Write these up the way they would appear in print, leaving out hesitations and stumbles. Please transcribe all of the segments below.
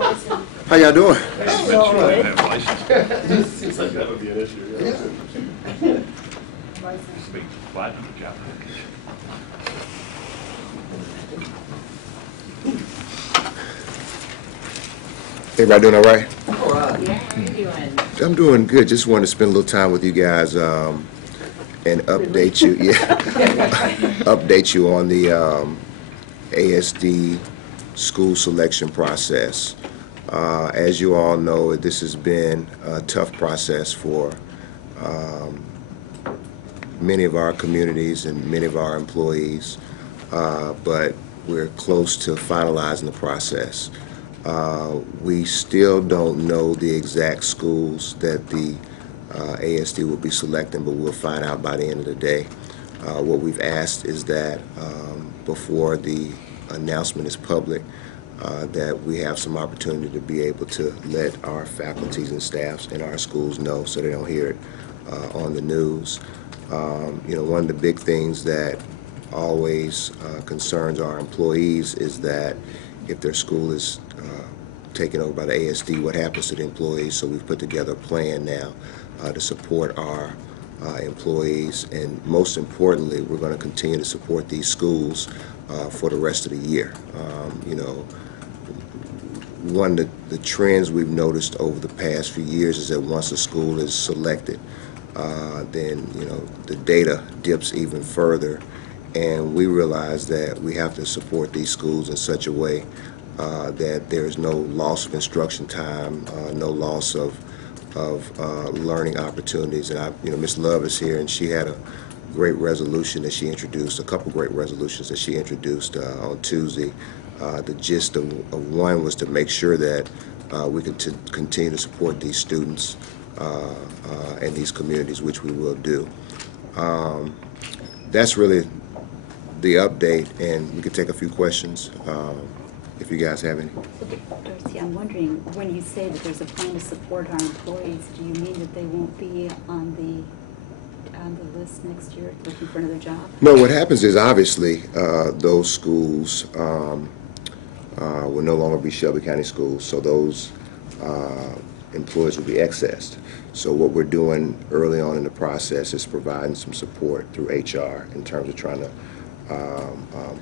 How y'all doing? Seems like that would be an issue. Speak platinum job. Everybody doing all right? All right. Yeah, how are you doing? I'm doing good. Just wanted to spend a little time with you guys and update you. Yeah, update you on the ASD school selection process. As you all know, this has been a tough process for many of our communities and many of our employees, but we're close to finalizing the process. We still don't know the exact schools that the ASD will be selecting, but we'll find out by the end of the day. What we've asked is that before the announcement is public, that we have some opportunity to be able to let our faculties and staffs in our schools know so they don't hear it on the news. You know, one of the big things that always concerns our employees is that if their school is taken over by the ASD, what happens to the employees? So we've put together a plan now to support our employees, and most importantly, we're going to continue to support these schools for the rest of the year. You know, one of the trends we've noticed over the past few years is that once a school is selected, then you know the data dips even further, and we realize that we have to support these schools in such a way that there is no loss of instruction time, no loss of learning opportunities. And you know, Ms. Love is here, and she had a great resolution that she introduced, a couple great resolutions that she introduced on Tuesday. The gist of one was to make sure that we can continue to support these students and these communities, which we will do. That's really the update, and we could take a few questions if you guys have any. Dorsey, I'm wondering, when you say that there's a plan to support our employees, do you mean that they won't be on the list next year looking for another job? No, what happens is obviously those schools will no longer be Shelby County schools, so those employees will be accessed. So what we're doing early on in the process is providing some support through HR in terms of trying to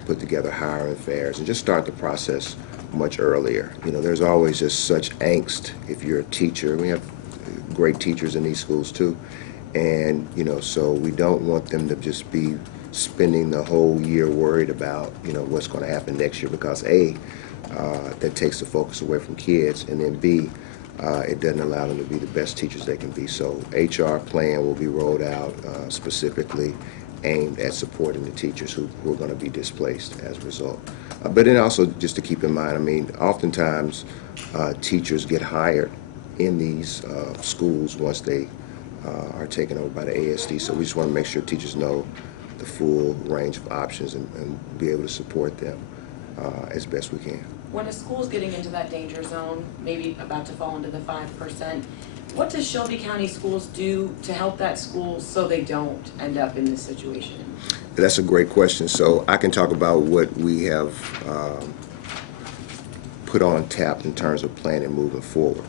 put together hiring fairs and just start the process much earlier. You know, there's always just such angst if you're a teacher. We have great teachers in these schools too, and you know, so we don't want them to just be spending the whole year worried about, you know, what's going to happen next year, because A, that takes the focus away from kids, and then B, it doesn't allow them to be the best teachers they can be. So HR plan will be rolled out specifically aimed at supporting the teachers who are going to be displaced as a result. But then also just to keep in mind, I mean, oftentimes teachers get hired in these schools once they are taken over by the ASD. So we just want to make sure teachers know the full range of options and be able to support them as best we can. When a school's getting into that danger zone, maybe about to fall into the 5%, what does Shelby County Schools do to help that school so they don't end up in this situation? That's a great question. So I can talk about what we have put on tap in terms of planning moving forward.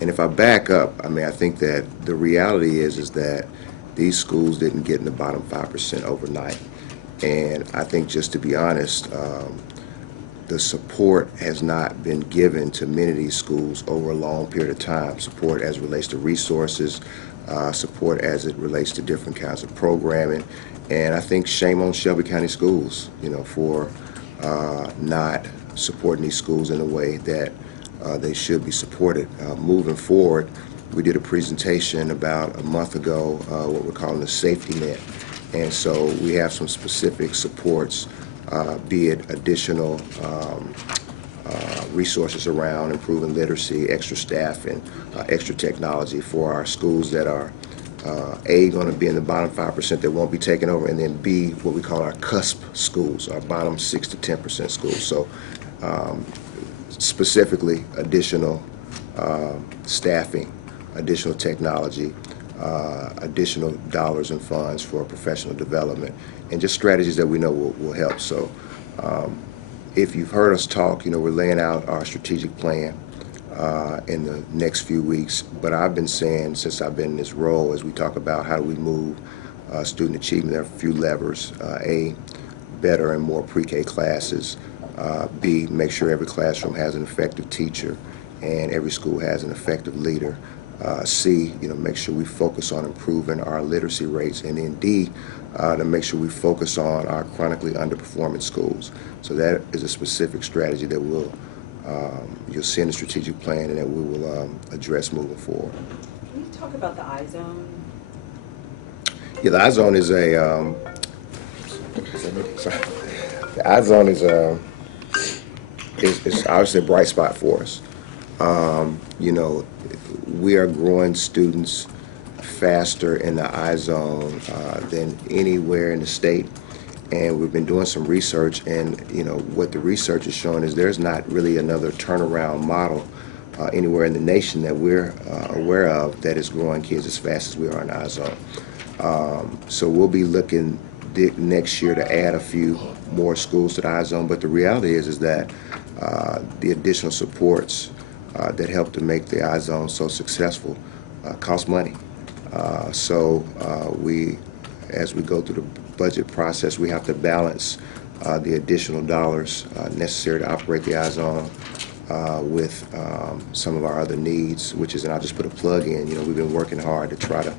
And if I back up, I mean, I think that the reality is that these schools didn't get in the bottom 5% overnight. And I think, just to be honest, the support has not been given to many of these schools over a long period of time. Support as it relates to resources, support as it relates to different kinds of programming. And I think shame on Shelby County Schools, you know, for not supporting these schools in a way that they should be supported. Moving forward, we did a presentation about a month ago, what we're calling a safety net. And so we have some specific supports, be it additional resources around improving literacy, extra staffing, extra technology for our schools that are A, going to be in the bottom 5% that won't be taken over, and then B, what we call our cusp schools, our bottom 6 to 10% schools. So specifically additional staffing, additional technology, additional dollars and funds for professional development, and just strategies that we know will help. So if you've heard us talk, you know, we're laying out our strategic plan in the next few weeks. But I've been saying since I've been in this role, as we talk about how do we move student achievement, there are a few levers. A, better and more pre-K classes. B, make sure every classroom has an effective teacher and every school has an effective leader. C, make sure we focus on improving our literacy rates. And then D, to make sure we focus on our chronically underperforming schools. So that is a specific strategy that you'll see in the strategic plan and that we will address moving forward. Can you talk about the iZone? Yeah, the iZone is the iZone is obviously a bright spot for us. We are growing students faster in the iZone than anywhere in the state, and we've been doing some research, and what the research is showing is there's not really another turnaround model anywhere in the nation that we're aware of that is growing kids as fast as we are in the iZone. So we'll be looking next year to add a few more schools to the iZone, but the reality is that the additional supports that help to make the iZone so successful cost money. So as we go through the budget process, we have to balance the additional dollars necessary to operate the iZone with some of our other needs, which is, and I'll just put a plug in, we've been working hard to try to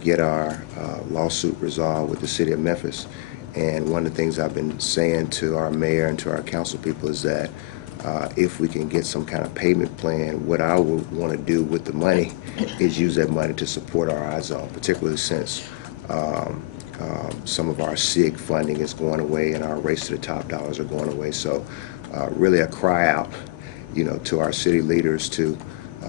get our lawsuit resolved with the city of Memphis. And one of the things I've been saying to our mayor and to our council people is that if we can get some kind of payment plan, what I would want to do with the money is use that money to support our iZone, particularly since some of our SIG funding is going away and our Race to the Top dollars are going away. So really a cry out, to our city leaders to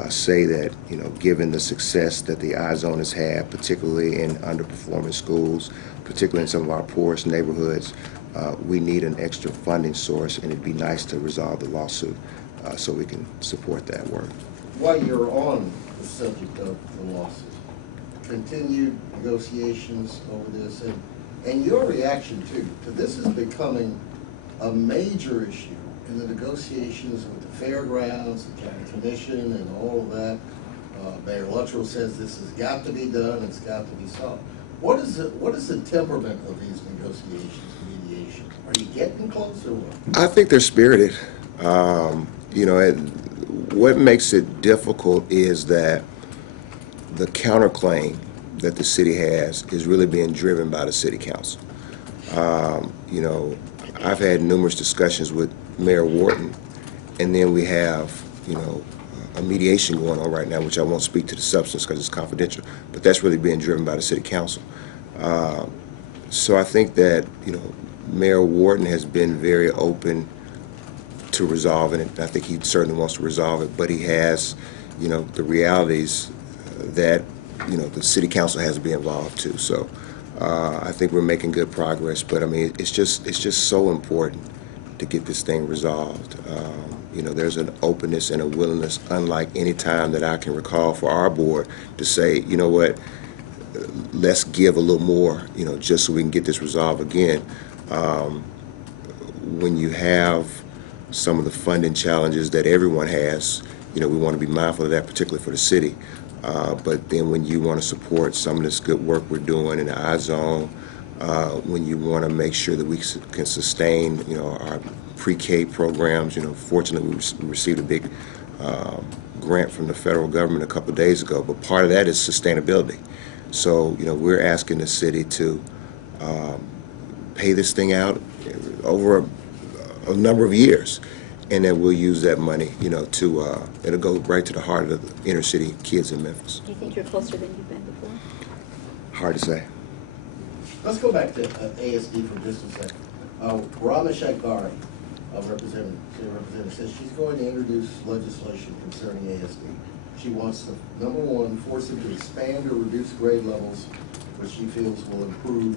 say that, given the success that the iZone has had, particularly in underperforming schools, particularly in some of our poorest neighborhoods, we need an extra funding source, and it'd be nice to resolve the lawsuit so we can support that work. While you're on the subject of the lawsuit, continued negotiations over this, and your reaction to this is becoming a major issue in the negotiations with the Fairgrounds, the county commission, and all of that. Mayor Luttrell says this has got to be done, it's got to be solved. What is the temperament of these negotiations, mediation? Are you getting close or what? I think they're spirited. What makes it difficult is that the counterclaim that the city has is really being driven by the city council. I've had numerous discussions with Mayor Wharton, and then we have, a mediation going on right now, which I won't speak to the substance because it's confidential, but that's really being driven by the city council. So I think that, Mayor Wharton has been very open to resolving it. I think he certainly wants to resolve it, but he has, the realities that, the city council has to be involved too. So I think we're making good progress, but I mean, it's just so important to get this thing resolved. There's an openness and a willingness unlike any time that I can recall for our board to say, you know what, let's give a little more, just so we can get this resolved again. When you have some of the funding challenges that everyone has, we want to be mindful of that, particularly for the city. But then when you want to support some of this good work we're doing in the iZone, when you want to make sure that we can sustain, our pre-K programs, fortunately we received a big grant from the federal government a couple of days ago, but part of that is sustainability. So, we're asking the city to pay this thing out over a number of years, and then we'll use that money, it'll go right to the heart of the inner city kids in Memphis. Do you think you're closer than you've been before? Hard to say. Let's go back to ASD for just a second. Ramesh Akbari, Representative says she's going to introduce legislation concerning ASD. She wants to, number one, force it to expand or reduce grade levels, which she feels will improve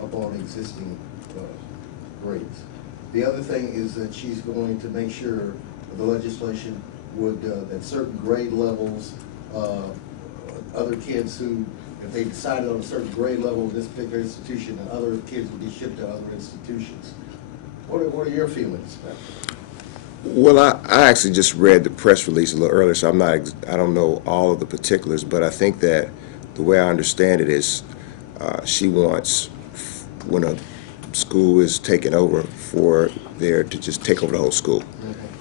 upon existing grades. The other thing is that she's going to make sure the legislation would, that certain grade levels, other kids who, if they decided on a certain grade level in this particular institution, and other kids would be shipped to other institutions. What are your feelings about that? Well, I actually just read the press release a little earlier, so I don't know all of the particulars, but I think that the way I understand it is she wants, when a school is taken over, for there to just take over the whole school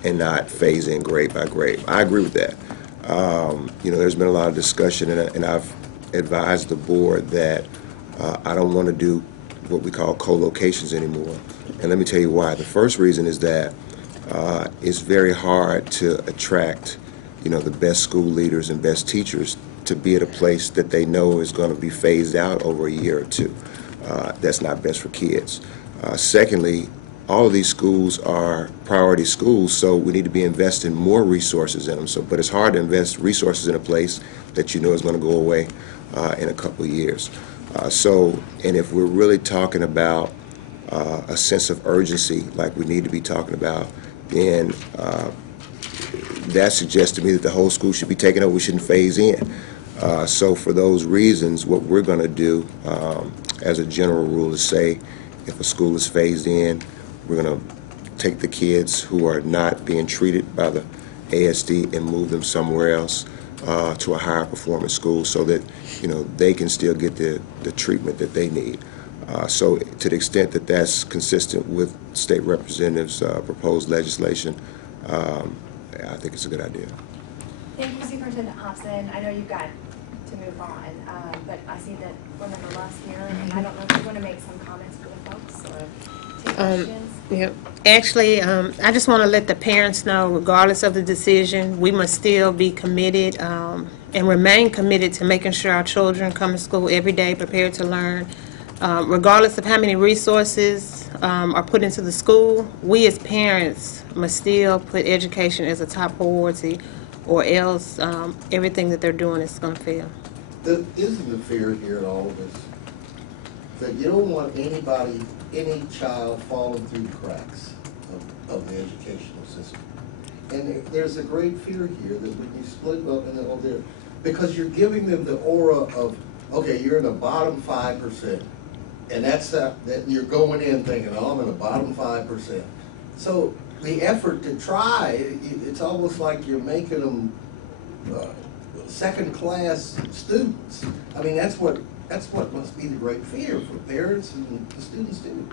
and not phase in grade by grade. I agree with that. There's been a lot of discussion, and I've advised the board that I don't want to do what we call co-locations anymore. And let me tell you why. The first reason is that it's very hard to attract, the best school leaders and best teachers to be at a place that they know is going to be phased out over a year or two. That's not best for kids. Secondly, all of these schools are priority schools, so we need to be investing more resources in them. But it's hard to invest resources in a place that you know is going to go away in a couple of years. And if we're really talking about a sense of urgency, like we need to be talking about, then that suggests to me that the whole school should be taken over. We shouldn't phase in. So for those reasons, what we're going to do as a general rule is say, if a school is phased in, we're going to take the kids who are not being treated by the ASD and move them somewhere else to a higher performance school so that, they can still get the treatment that they need. So to the extent that that's consistent with state representatives' proposed legislation, I think it's a good idea. Thank you, Superintendent Hopson. I know you've got to move on, but I see that one member left here, and I don't know if you want to make some comments for the folks or take questions. Yeah. Actually, I just want to let the parents know, regardless of the decision, we must still be committed and remain committed to making sure our children come to school every day prepared to learn. Regardless of how many resources are put into the school, we as parents must still put education as a top priority, or else everything that they're doing is going to fail. Isn't the fear here in all of this that you don't want any child falling through the cracks of the educational system? And there's a great fear here that when you split up and all there, because you're giving them the aura of, okay, you're in the bottom 5%. And that's that you're going in thinking, oh, I'm in the bottom 5%. So the effort to try, it's almost like you're making them second-class students. I mean, that's what must be the great fear for parents and the students too.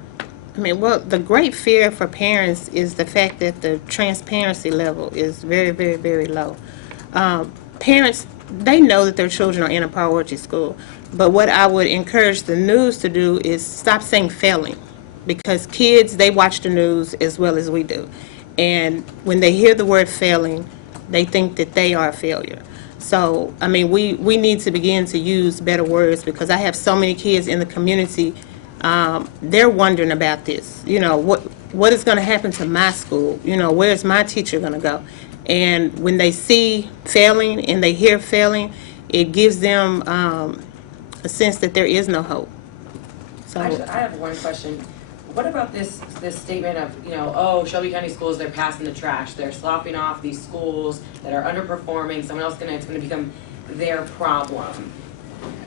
I mean, well, the great fear for parents is the fact that the transparency level is very, very, very low. Parents, they know that their children are in a priority school, but what I would encourage the news to do is stop saying failing, because kids, they watch the news as well as we do. And when they hear the word failing, they think that they are a failure. So, I mean, we need to begin to use better words, because I have so many kids in the community, they're wondering about this. What is going to happen to my school? Where's my teacher going to go? And when they see failing and they hear failing, it gives them a sense that there is no hope. So I have one question. What about this statement of, oh, Shelby County schools, they're passing the trash. They're slopping off these schools that are underperforming. Someone else it's going to become their problem.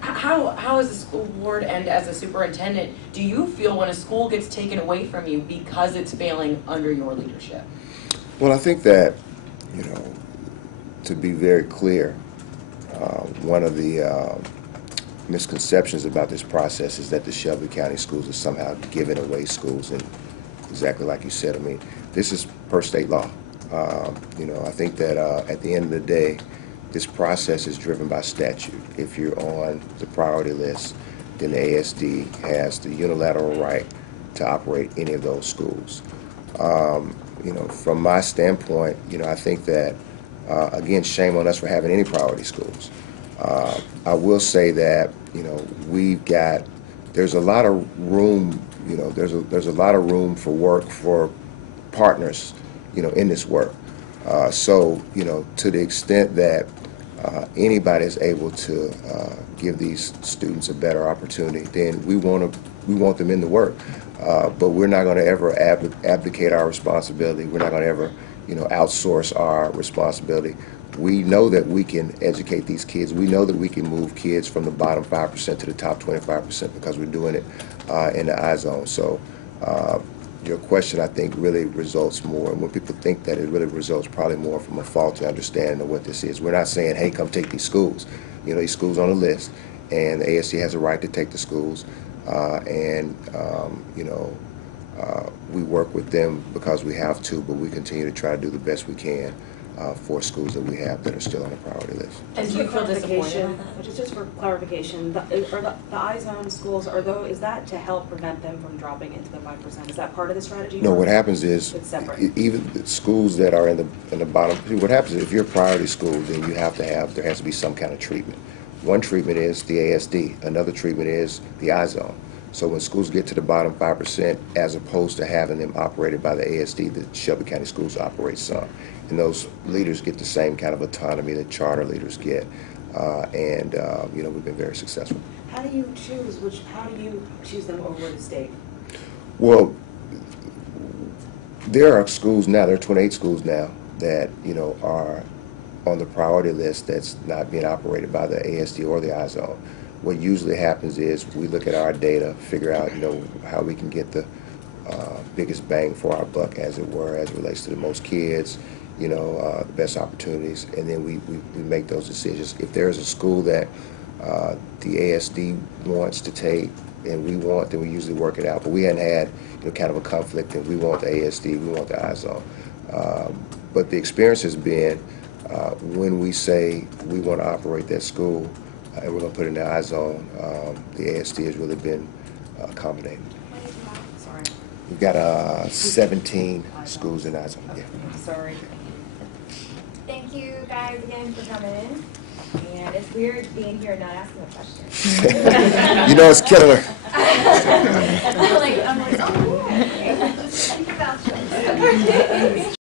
How as a school board and as a superintendent, do you feel when a school gets taken away from you because it's failing under your leadership? Well, I think that, to be very clear, one of the misconceptions about this process is that the Shelby County schools are somehow giving away schools, and exactly like you said, I mean, this is per state law. I think that at the end of the day, this process is driven by statute. If you're on the priority list, then the ASD has the unilateral right to operate any of those schools. From my standpoint, I think that, again, shame on us for having any priority schools. I will say that, there's a lot of room, there's a lot of room for work for partners, in this work. So, to the extent that anybody is able to give these students a better opportunity, then we want them in the work. But we're not going to ever abdicate our responsibility. We're not going to ever, outsource our responsibility. We know that we can educate these kids. We know that we can move kids from the bottom 5% to the top 25% because we're doing it in the I-zone. So your question, I think, really results more, and when people think that, it really results probably more from a faulty understanding of what this is. We're not saying, hey, come take these schools. You know, these schools on the list, and the ASD has a right to take the schools, you know, we work with them because we have to, but we continue to try to do the best we can for schools that we have that are still on the priority list. And do you feel disappointed? Just for clarification, the I-zone schools, is that to help prevent them from dropping into the 5%? Is that part of the strategy? No, what happens is, It's separate. even the schools that are in the bottom, what happens is if you're a priority school, then you have to have, there has to be some kind of treatment. One treatment is the ASD, another treatment is the I-zone. So when schools get to the bottom 5%, as opposed to having them operated by the ASD, the Shelby County Schools operate some. And those leaders get the same kind of autonomy that charter leaders get. You know, we've been very successful. How do you choose them over the state? Well, there are schools now, there are 28 schools now that, you know, are on the priority list that's not being operated by the ASD or the I-zone. What usually happens is we look at our data, figure out, you know, how we can get the biggest bang for our buck, as it were, as it relates to the most kids, you know, the best opportunities, and then we make those decisions. If there's a school that the ASD wants to take and we want, then we usually work it out. But we hadn't had, you know, kind of a conflict, and we want the ASD, we want the I-zone. But the experience has been when we say we want to operate that school, and we're going to put it in the I-zone, the ASD has really been accommodating. Sorry. We've got 17 schools in I-zone. Yeah. Sorry. Thank you guys again for coming in. And it's weird being here and not asking a question. You know it's killing her. I'm like, oh, yeah. Think about it.